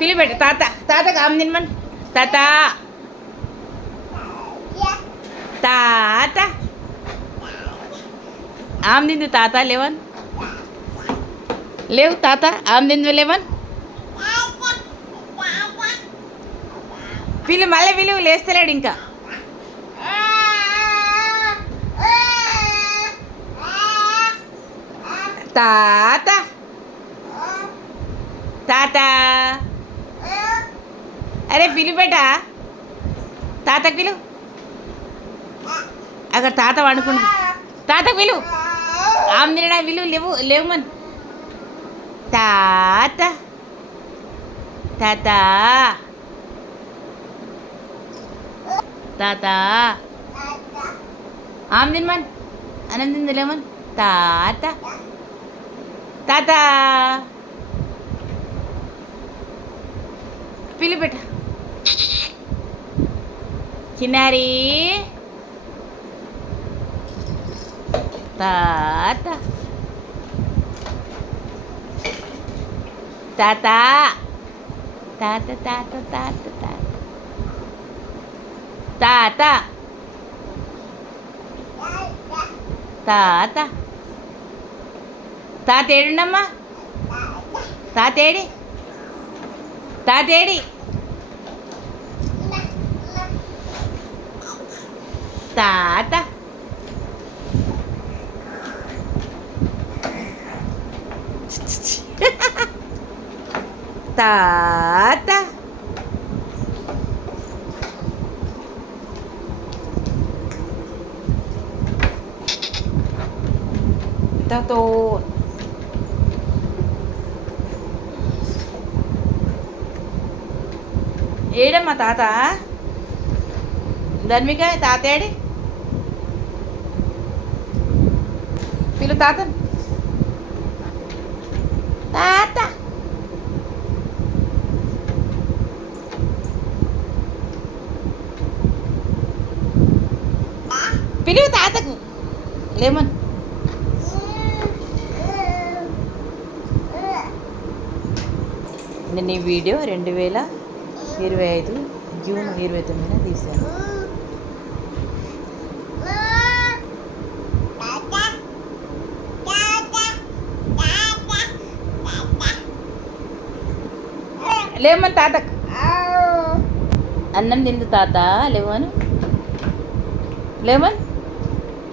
పిలిపెట్టు. తాత తాతకు ఆమె తినమని. తాత. తాత. ఆమె తిందు తాత లేవన్. లేవు తాత. ఆమె తిందు లేవన్. పిలు మళ్ళీ పిలువు లేస్తలేడు ఇంకా. తాత. తాత. అరే పిలిపెట తాతకు పిలు. అక్కడ తాత వండుకుంటు తాతకు పిలు. ఆమె తినడా విలువ లేవు లేవు మన. తాత. తాత. తాత. ఆమె తినమన్ అన్నం తింది లేమని తాత. తాత. పిలిపెట్ట చిన్నారి తాత. తాత. తాత తాత తాత తాత. తాత. తాత. తాత తాతేడి? తాతేడి తాత తాత. తాతో. ఏడమ్మా తాత? ధర్మిక తాతేడి? పిలు తాత తాత పిలువు తాతకు. లేమన్. నేను ఈ వీడియో రెండు వేల ఇరవై ఐదు జూన్ ఇరవై తొమ్మిదిన తీశాను. లేమన్ తాత అన్నం తిందు తాత లేవను లేమన్?